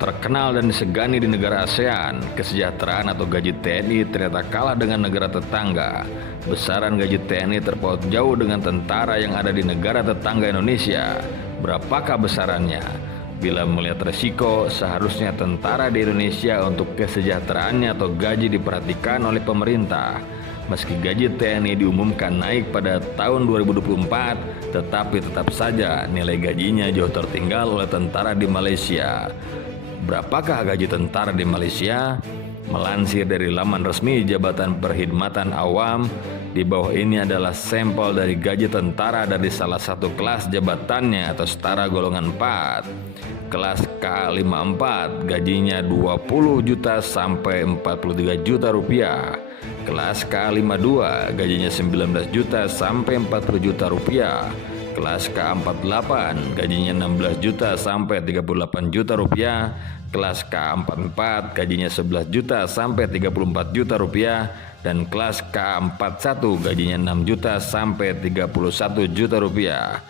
Terkenal dan disegani di negara ASEAN, kesejahteraan atau gaji TNI ternyata kalah dengan negara tetangga. Besaran gaji TNI terpaut jauh dengan tentara yang ada di negara tetangga Indonesia. Berapakah besarannya? Bila melihat resiko, seharusnya tentara di Indonesia untuk kesejahteraannya atau gaji diperhatikan oleh pemerintah. Meski gaji TNI diumumkan naik pada tahun 2024, tetapi tetap saja nilai gajinya jauh tertinggal oleh tentara di Malaysia. Berapakah gaji tentara di Malaysia? Melansir dari laman resmi Jabatan Perkhidmatan Awam, di bawah ini adalah sampel dari gaji tentara dari salah satu kelas jabatannya atau setara golongan 4. Kelas K54 gajinya 20 juta sampai 43 juta rupiah. Kelas K52 gajinya 19 juta sampai 40 juta rupiah. Kelas K48 gajinya 16 juta sampai 38 juta rupiah. Kelas K44 gajinya 11 juta sampai 34 juta rupiah. Dan kelas K41 gajinya 6 juta sampai 31 juta rupiah.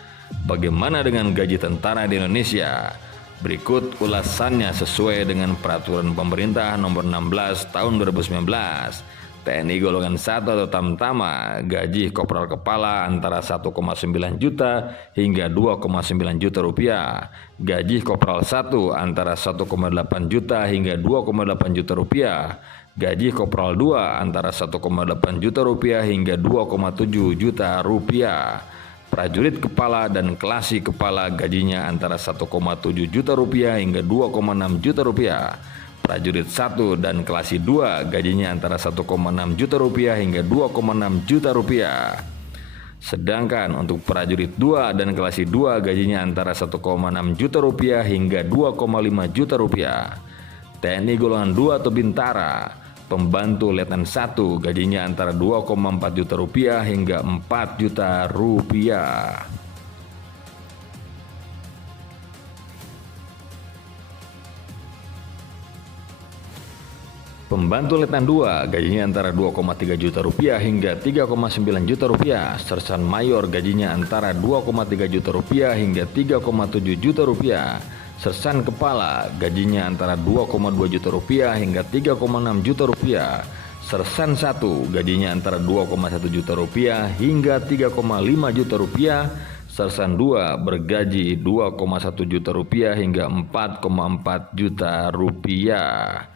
Bagaimana dengan gaji tentara di Indonesia? Berikut ulasannya sesuai dengan peraturan pemerintah nomor 16 tahun 2019. TNI golongan 1 atau Tamtama, gaji kopral kepala antara 1,9 juta hingga 2,9 juta rupiah. Gaji kopral 1 antara 1,8 juta hingga 2,8 juta rupiah. Gaji kopral 2 antara 1,8 juta rupiah hingga 2,7 juta rupiah. Prajurit kepala dan klasi kepala gajinya antara 1,7 juta rupiah hingga 2,6 juta rupiah. Prajurit 1 dan klasi 2 gajinya antara 1,6 juta rupiah hingga 2,6 juta rupiah. Sedangkan untuk prajurit 2 dan klasi 2 gajinya antara 1,6 juta rupiah hingga 2,5 juta rupiah. TNI golongan 2 atau Bintara, pembantu letnan 1 gajinya antara 2,4 juta rupiah hingga 4 juta rupiah. Pembantu letnan 2 gajinya antara 2,3 juta rupiah hingga 3,9 juta rupiah. Sersan mayor gajinya antara 2,3 juta rupiah hingga 3,7 juta rupiah. Sersan kepala gajinya antara 2,2 juta rupiah hingga 3,6 juta rupiah. Sersan 1 gajinya antara 2,1 juta rupiah hingga 3,5 juta rupiah. Sersan 2 bergaji 2,1 juta rupiah hingga 4,4 juta rupiah.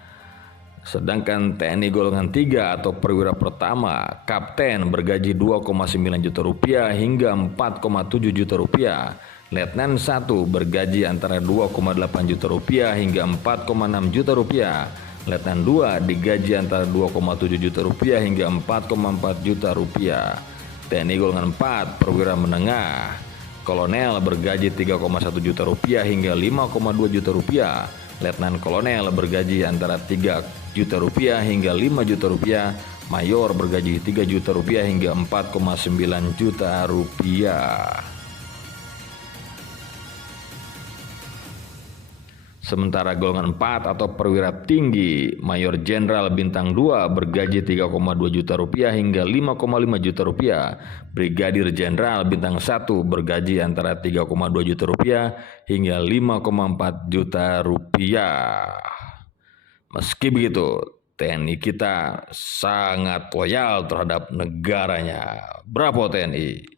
Sedangkan TNI golongan 3 atau perwira pertama, kapten bergaji 2,9 juta rupiah hingga 4,7 juta rupiah. Letnan 1 bergaji antara 2,8 juta rupiah hingga 4,6 juta rupiah. Letnan 2 digaji antara 2,7 juta rupiah hingga 4,4 juta rupiah. TNI golongan 4 perwira menengah, kolonel bergaji 3,1 juta rupiah hingga 5,2 juta rupiah. Letnan kolonel bergaji antara 3 juta rupiah hingga 5 juta rupiah. Mayor bergaji 3 juta rupiah hingga 4,9 juta rupiah. Sementara golongan 4 atau perwira tinggi, Mayor Jenderal Bintang 2 bergaji 3,2 juta rupiah hingga 5,5 juta rupiah. Brigadir Jenderal Bintang 1 bergaji antara 3,2 juta rupiah hingga 5,4 juta rupiah. Meski begitu, TNI kita sangat loyal terhadap negaranya. Bravo TNI!